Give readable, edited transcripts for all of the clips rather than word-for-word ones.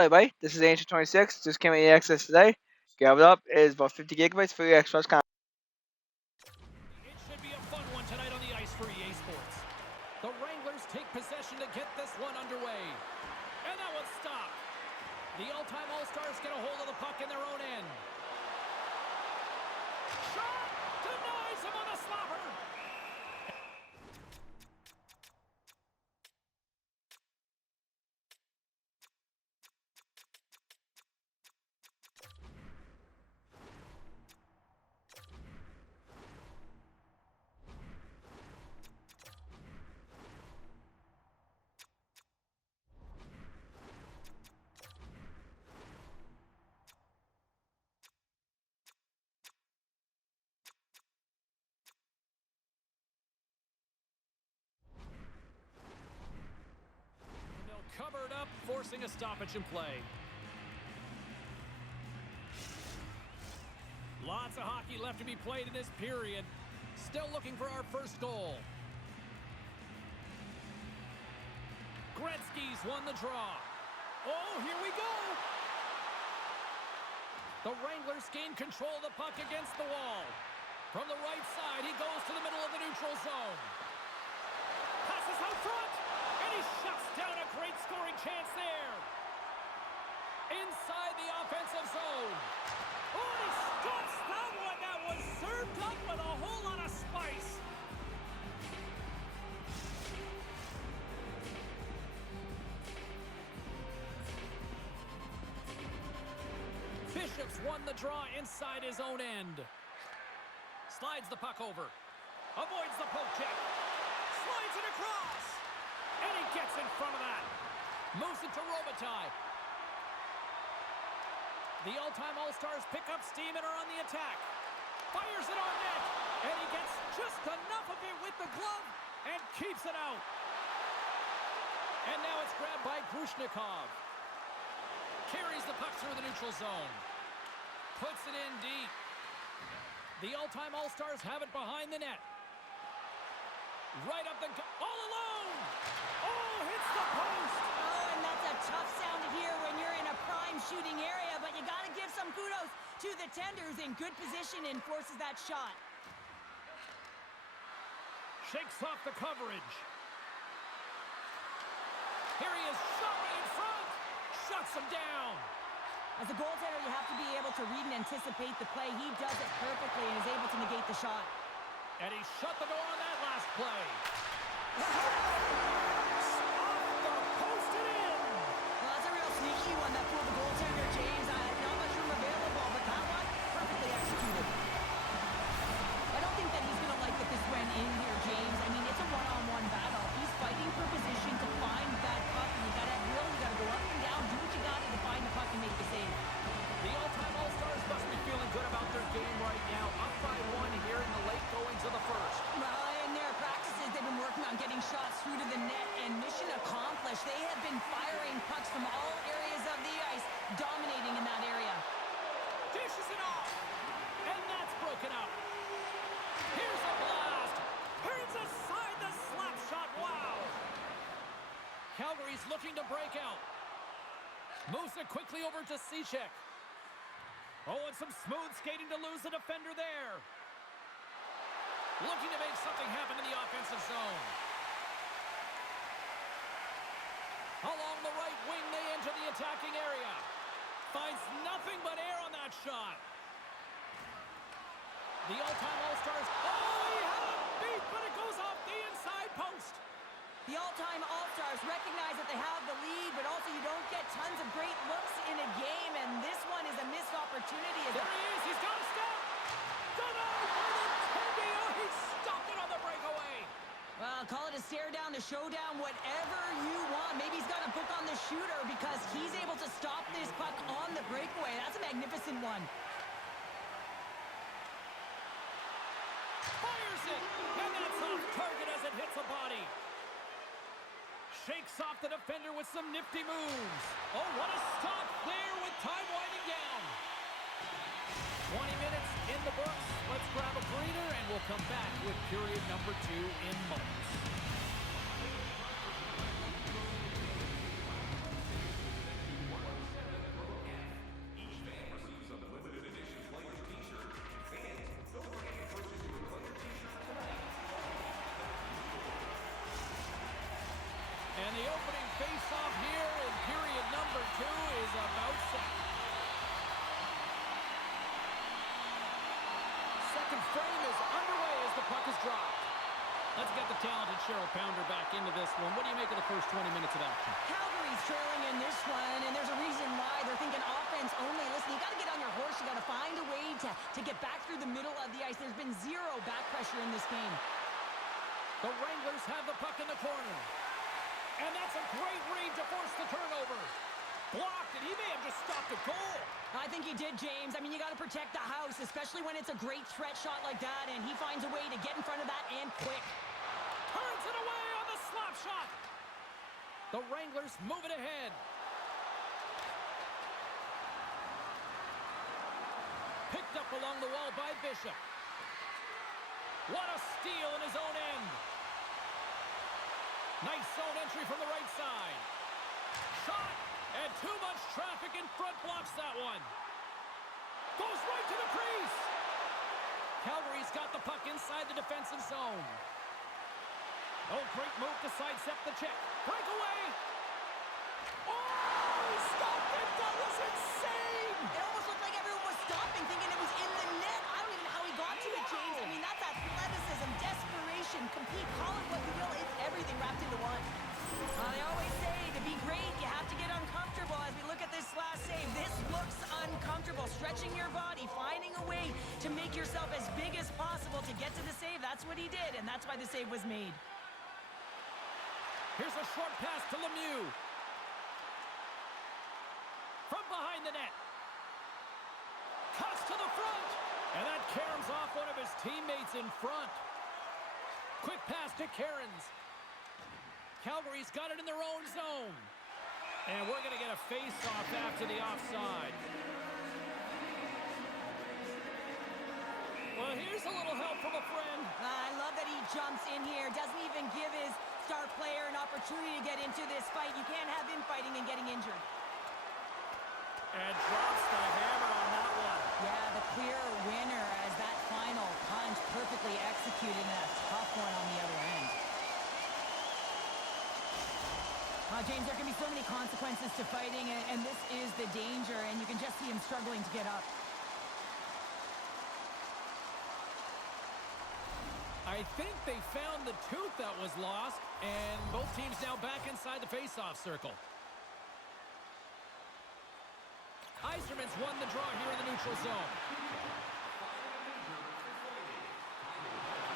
Hey, buddy, this is Ancient 26. Just came in access today. Grab it up. It is about 50 gigabytes for your Xbox content. It should be a fun one tonight on the ice for EA Sports. The Wranglers take possession to get this one underway. And that one's stopped. The all-time All-Stars get a hold of the puck in their own end. Shot! Denies him on a slapper! Covered up, forcing a stoppage in play. Lots of hockey left to be played in this period. Still looking for our first goal. Gretzky's won the draw. Oh, here we go! The Wranglers gain control of the puck against the wall. From the right side, he goes to the middle of the neutral zone. Passes out front! And he shuts down a great scoring chance there. Inside the offensive zone. Oh, he stops that one. That was served up with a whole lot of spice. Bishop's won the draw inside his own end. Slides the puck over. Avoids the poke check. Slides it across. And he gets in front of that. Moves it to Robitaille. The all-time All-Stars pick up steam and are on the attack. Fires it on net. And he gets just enough of it with the glove and keeps it out. And now it's grabbed by Grushnikov. Carries the puck through the neutral zone. Puts it in deep. The all-time All-Stars have it behind the net. Right up the... all alone! Oh, hits the post! Oh, and that's a tough sound to hear when you're in a prime shooting area, but you gotta give some kudos to the tenders in good position and forces that shot. Shakes off the coverage. Here he is, shot right in front! Shuts him down! As a goaltender, you have to be able to read and anticipate the play. He does it perfectly and is able to negate the shot. And he shut the door on that last play. Posted in. Well, that's a real sneaky one that pulled the goaltender, James. Not much room available, but that one, perfectly executed. I don't think that he's going to like that this went in here, James. I mean, it's a one-on-one battle. He's fighting for position to find that puck, and you got to have will, you got to go up and down, do what you got to find the puck and make the save. The all-time All-Stars must be feeling good about their game right now. Up by one here in the late goings of the first. Well, in their practices, they've been working on getting shots through to the net, and mission accomplished. They have been firing pucks from all areas of the ice, dominating in that area. Dishes it off, and that's broken up. Here's a blast. Turns aside the slap shot. Wow. Calgary's looking to break out. Moves it quickly over to Cechek. Oh, and some smooth skating to lose the defender there. Looking to make something happen in the offensive zone. Along the right wing, they enter the attacking area. Finds nothing but air on that shot. The all-time All-Stars. Oh, he had it beat, but it goes off the inside post. The all-time All-Stars recognize that they have the lead, but also you don't get tons of great looks in a game, and this one is a missed opportunity. There he is. He's got a step. Denied by Nintendo. He stopped it on the breakaway. Well, call it a stare down, a showdown, whatever you want. Maybe he's got a book on the shooter because he's able to stop this puck on the breakaway. That's a magnificent one. Fires it, and that's off target as it hits a body. Shakes off the defender with some nifty moves. Oh, what a stop there with time winding down. 20 minutes in the books. Let's grab a breather, and we'll come back with period number 2 in moments. dropped. Let's get the talented Cheryl Pounder back into this one. What do you make of the first 20 minutes of action? Calgary's trailing in this one, and there's a reason why. They're thinking offense only. Listen, you got to get on your horse. You got to find a way to get back through the middle of the ice. There's been zero back pressure in this game. The Wranglers have the puck in the corner. And that's a great read to force the turnover. Blocked, and he may have just stopped a goal. I think he did, James. I mean, you got to protect the house, especially when it's a great threat shot like that, and he finds a way to get in front of that and quick. Turns it away on the slap shot. The Wranglers move it ahead. Picked up along the wall by Bishop. What a steal in his own end. Nice zone entry from the right side. Shot, and too much traffic in front blocks that one. Goes right to the crease. Calgary's got the puck inside the defensive zone. Oh, great move to sidestep the check. Breakaway. Oh, he stopped it. That was insane. It almost looked like everyone was stopping, thinking it was in the net. I don't even know how he got to it, James. I mean, that's athleticism, desperation, complete, call it what you will. It's everything wrapped into one. They always say to be great, you have to get uncomfortable. As we look at this last save, this looks uncomfortable. Stretching your body, finding a way to make yourself as big as possible to get to the save. That's what he did, and that's why the save was made. Here's a short pass to Lemieux. From behind the net. Cuts to the front. And that caroms off one of his teammates in front. Quick pass to Cairns. Calgary's got it in their own zone. And we're going to get a face-off after the offside. Well, here's a little help from a friend. I love that he jumps in here. Doesn't even give his star player an opportunity to get into this fight. You can't have him fighting and getting injured. And drops the hammer on that one. Yeah, the clear winner as that final punch perfectly executed and a tough one on the other end. James, there can be so many consequences to fighting, and this is the danger, and you can just see him struggling to get up. I think they found the tooth that was lost, and both teams now back inside the face-off circle. Yzerman's won the draw here in the neutral zone.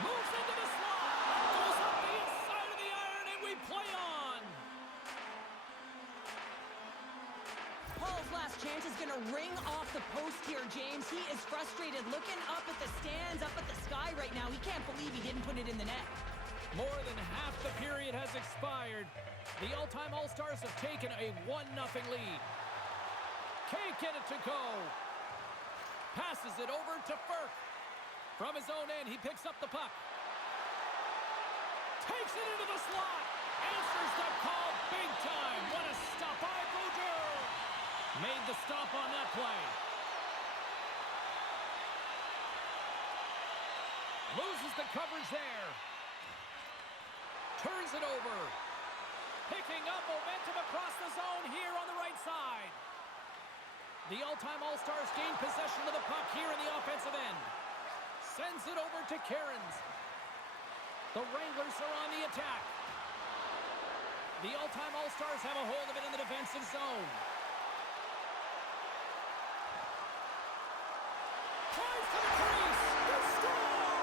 Moves into the slot. Goes up the inside of the iron, and we play on. Paul's last chance is going to ring off the post here, James. He is frustrated, looking up at the stands, up at the sky right now. He can't believe he didn't put it in the net. More than half the period has expired. The all-time All-Stars have taken a 1-0 lead. Can't get it to go. Passes it over to Burke. From his own end, he picks up the puck. Takes it into the slot. Answers the call big time. What a stop by Boudreau. Made the stop on that play. Loses the coverage there. Turns it over. Picking up momentum across the zone here on the right side. The all-time All-Stars gain possession of the puck here in the offensive end. Sends it over to Cairns. The Wranglers are on the attack. The all-time All-Stars have a hold of it in the defensive zone. Tries to the crease. They score!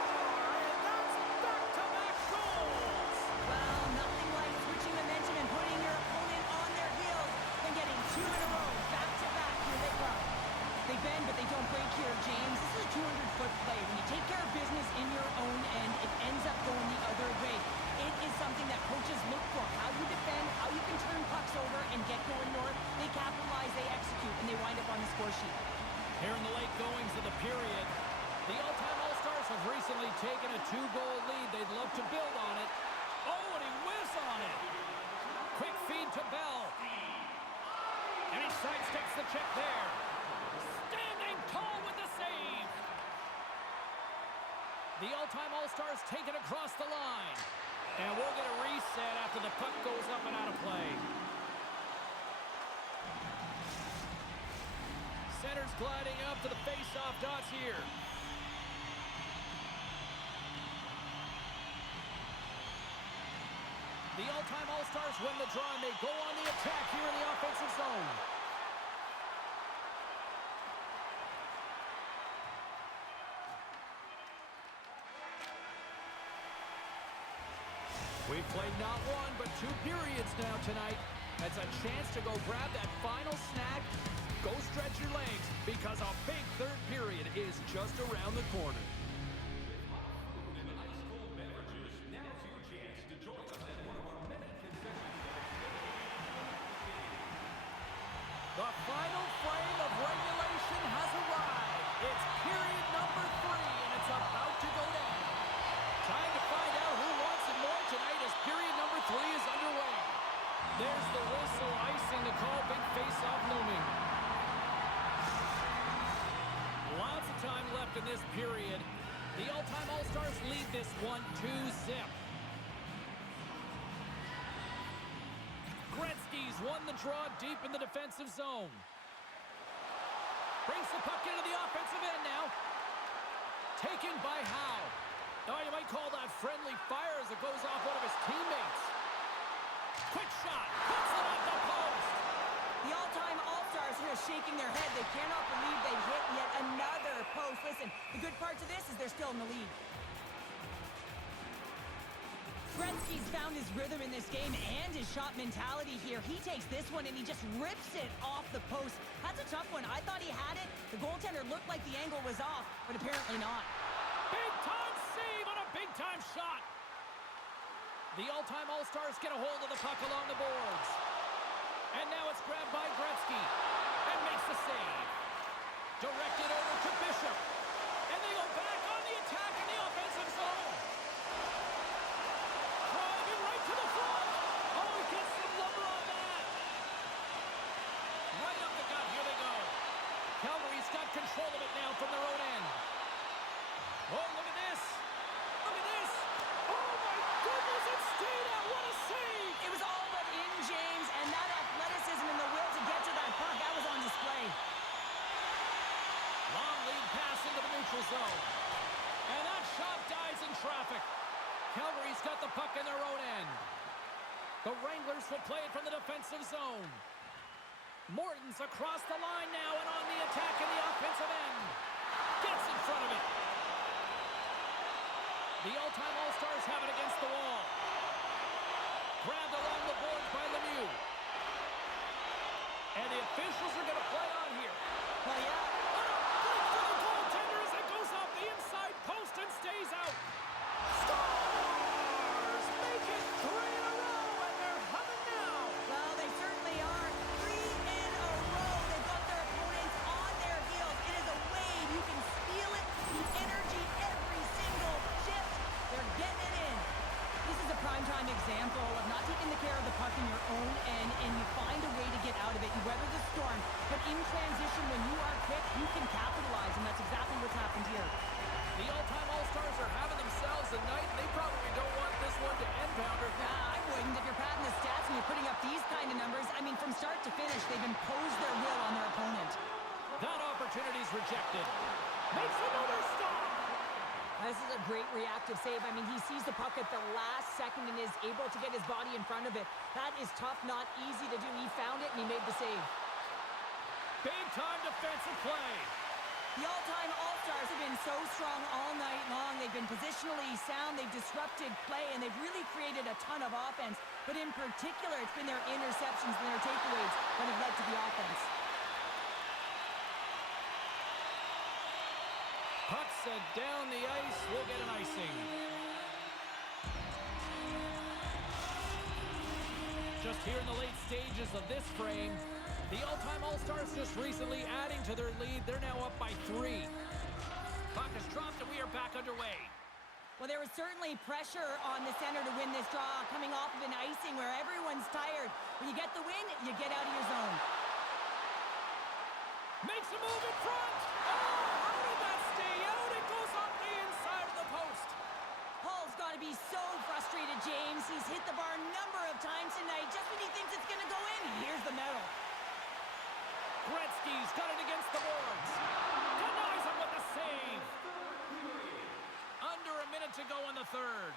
And that's back-to-back goals. Well, nothing like switching momentum and putting your opponent on their heels than getting two in a row, back-to-back. Here they come. They bend, but they don't break here, James. This is a 200-foot play. When you take care of business in your own end, it ends up going the other way. It is something that coaches look for. How you defend, how you can turn pucks over and get going north. They capitalize, they execute, and they wind up on the score sheet. Here in the late goings of the period, the all-time All-Stars have recently taken a 2-goal lead. They'd love to build on it. Oh, and he whiffs on it. Quick feed to Bell. And he sidesteps the check there. Standing tall with the save. The all-time All-Stars take it across the line. And we'll get a reset after the puck goes up and out of play. Center's gliding up to the face-off dots here. The all-time All-Stars win the draw, and they go on the attack here in the offensive zone. We've played not one, but 2 periods now tonight. That's a chance to go grab that final snack. Go stretch your legs, because a big third period is just around the corner. The final frame of regulation has arrived. It's period number 3, and it's about to go down. Time to find out who wants it more tonight as period number 3 is underway. There's the whistle, icing the call, big face-off looming. Lots of time left in this period. The all-time All-Stars lead this one 2-zip. Gretzky's won the draw deep in the defensive zone. Brings the puck into the offensive end now. Taken by Howe. Oh, you might call that friendly fire as it goes off one of his teammates. Quick shot. Puts it off the post. The all-time All-Stars here shaking their head. They cannot believe they've hit yet another post. Listen, the good part to this is they're still in the lead. Gretzky's found his rhythm in this game and his shot mentality here. He takes this one and he just rips it off the post. That's a tough one. I thought he had it. The goaltender looked like the angle was off, but apparently not. Big-time save on a big-time shot. The all-time All-Stars get a hold of the puck along the boards. And now it's grabbed by Gretzky. And makes the save. Directed over to Bishop. And they go back on the attack in the offensive zone. Driving right to the front. Oh, he gets some lumber on that. Right up the gut, here they go. Calgary's got control of it now from their own end. Oh, look at this. Look at this. Oh, my goodness, it stayed out. What a save. It was all but in, James, and that athleticism and the will to get to that puck, that was on display. Long lead pass into the neutral zone. And that shot dies in traffic. Calgary's got the puck in their own end. The Wranglers will play it from the defensive zone. Morton's across the line now and on the attack in the offensive end. Gets in front of it. The all-time All-Stars have it against the wall. Grabbed along the boards by Lemieux. And the officials are going to play on here. Well, yeah. What a break for the goaltender as it goes off the inside post and stays out. Stars make it 3 in a row, and they're humming now. Well, they certainly are. 3 in a row. They've got their opponents on their heels. It is a wave. You can feel it. The energy every single shift. They're getting it in. This is a primetime example of not taking the care of the puck in your own end, and you find a way to get out of it. You weather the storm, but in transition, when you are quick, you can capitalize, and that's exactly what's happened here. The all-time All-Stars are having themselves a night, and they probably don't want this one to end, Pounder. Nah, I wouldn't. If you're padding the stats and you're putting up these kind of numbers, I mean, from start to finish, they've imposed their will on their opponent. That opportunity's rejected. Makes another stop. This is a great reactive save. I mean, he sees the puck at the last second and is able to get his body in front of it. That is tough, not easy to do. He found it and he made the save. Big-time defensive play. The all-time All-Stars have been so strong all night long. They've been positionally sound. They've disrupted play, and they've really created a ton of offense. But in particular, it's been their interceptions and their takeaways that have led to the offense. Puck set down the ice. We'll get an icing. Just here in the late stages of this frame, the all-time All-Stars just recently adding to their lead. They're now up by 3. Puck is dropped and we are back underway. Well, there was certainly pressure on the center to win this draw, coming off of an icing where everyone's tired. When you get the win, you get out of your zone. Makes a move in front. Oh, how did that stay out? It goes off the inside of the post. Hull's got to be so frustrated, James. He's hit the bar a number of times tonight. Just when he thinks it's going to go in, here's the medal. Gretzky's got it against the boards. Denies him with the save. Under a minute to go in the third.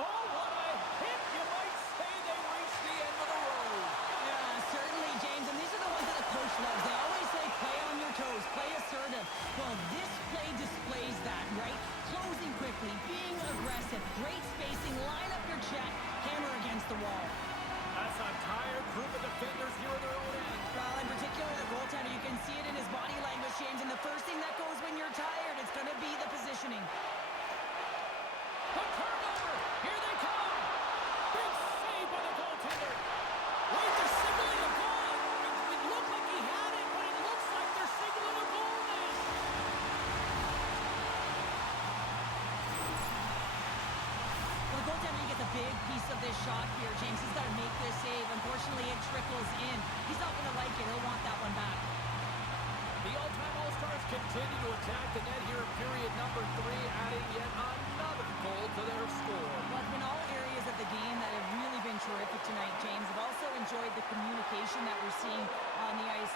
Oh, what a hit! You might say they reached the end of the road. Yeah, certainly, James. And these are the ones that the coach loves. They always say play on your toes, play assertive. Well, this play displays that, right? Closing quickly, being aggressive, great spacing, line up your check, hammer against the wall. That's a tired group of defenders here at their own end. Well, in particular, the goaltender, you can see it in his body language, James. And the first thing that goes when you're tired, it's going to be the positioning. The turnover! Here they come! Big save by the goaltender! Wait, they're signaling a goal! It looked like he had it, but it looks like they're signaling a goal now! Well, the goaltender, he gets a big piece of this shot here, James. He's got to make this save. Unfortunately, it trickles in. He's not going to like it. He'll want that one back. The all-time All-Stars continue to attack the net here in period number 3, adding yet another goal to their score. Well, in all areas of the game that have really been terrific tonight, James. I've also enjoyed the communication that we're seeing on the ice